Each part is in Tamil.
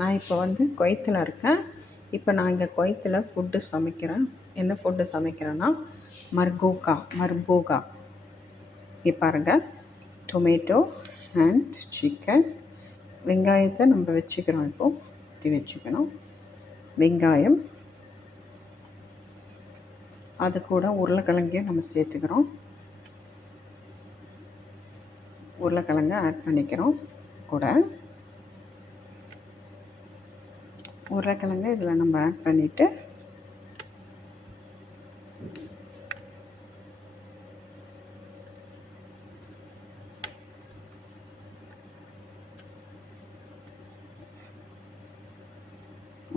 நான் இப்போ வந்து குவைத்தில் இருக்கேன். இப்போ நான் இங்கே குவைத்தில் ஃபுட்டு சமைக்கிறேன். என்ன ஃபுட்டு சமைக்கிறேன்னா மர்பூகா. இங்கே பாருங்கள், டொமேட்டோ அண்ட் சிக்கன். வெங்காயத்தை நம்ம வச்சுக்கிறோம். இப்போது இப்படி வச்சுக்கணும். வெங்காயம், அது கூட உருளைக்கிழங்கையும் நம்ம சேர்த்துக்கிறோம். உருளைக்கிழங்கை ஆட் பண்ணிக்கிறோம். கூட உருளைக்கிழங்கு இதில் நம்ம ஆட் பண்ணிவிட்டு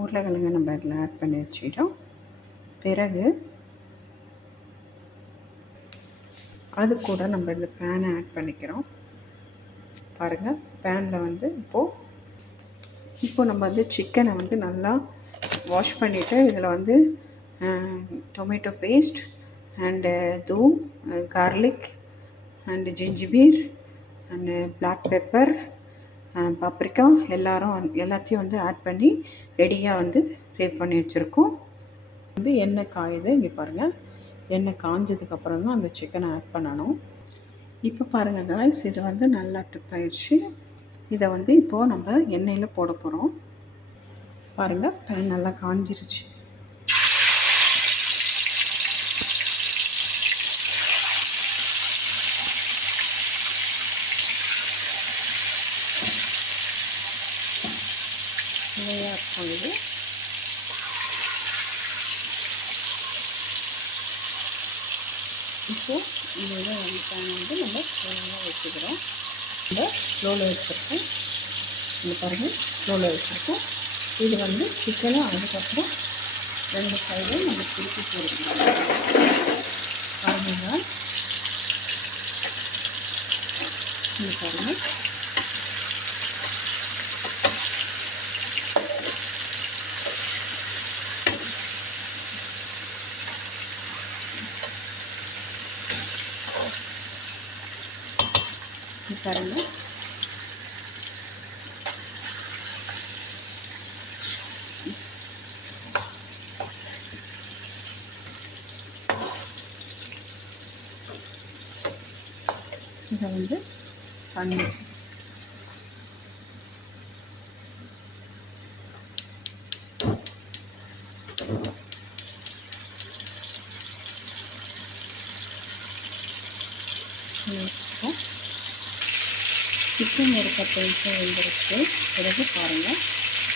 உருளைக்கிழங்கு நம்ம இதில் ஆட் பண்ணி வச்சிட்டோம். பிறகு அது கூட நம்ம இந்த பேனை ஆட் பண்ணிக்கிறோம். பாருங்கள், பேனில் வந்து இப்போ நம்ம வந்து சிக்கனை வந்து நல்லா வாஷ் பண்ணிவிட்டு இதில் வந்து டொமேட்டோ பேஸ்ட் அண்டு தூம், garlic and ginger beer and black pepper, paprika எல்லாத்தையும் வந்து ஆட் பண்ணி ரெடியாக வந்து சேவ் பண்ணி வச்சுருக்கோம். வந்து எண்ணெய் காயுது. இங்கே பாருங்கள், எண்ணெய் காஞ்சதுக்கப்புறம் தான் அந்த சிக்கனை ஆட் பண்ணணும். இப்போ பாருங்கள் காய்ஸ், இது வந்து நல்லா டிப் ஆயிடுச்சு. இதை வந்து இப்போது நம்ம எண்ணெயில் போட போகிறோம். பாருங்கள், பேன் நல்லா காஞ்சிருச்சு. சுவையாக இருக்கும் இது. இப்போது இதில் வந்து பேன் வந்து நம்ம ஸ்லோவாக வச்சுக்கிறோம். நம்ம ஸ்லோவில் வச்சுருக்கோம். இந்த பாருங்கள், ஸ்லோவில் வச்சுருக்கோம். இது வந்து சிக்கனும் அதுக்கப்புறம் 2 சைடும் நம்ம திருப்பி போடுறோம். பாருங்கள், இது பாருங்கள். பாருங்கள், இதை வந்து பண்ணி சிக்கன் ஒரு 10 நிமிஷம் வெந்திருக்கு. பிறகு பாருங்கள்,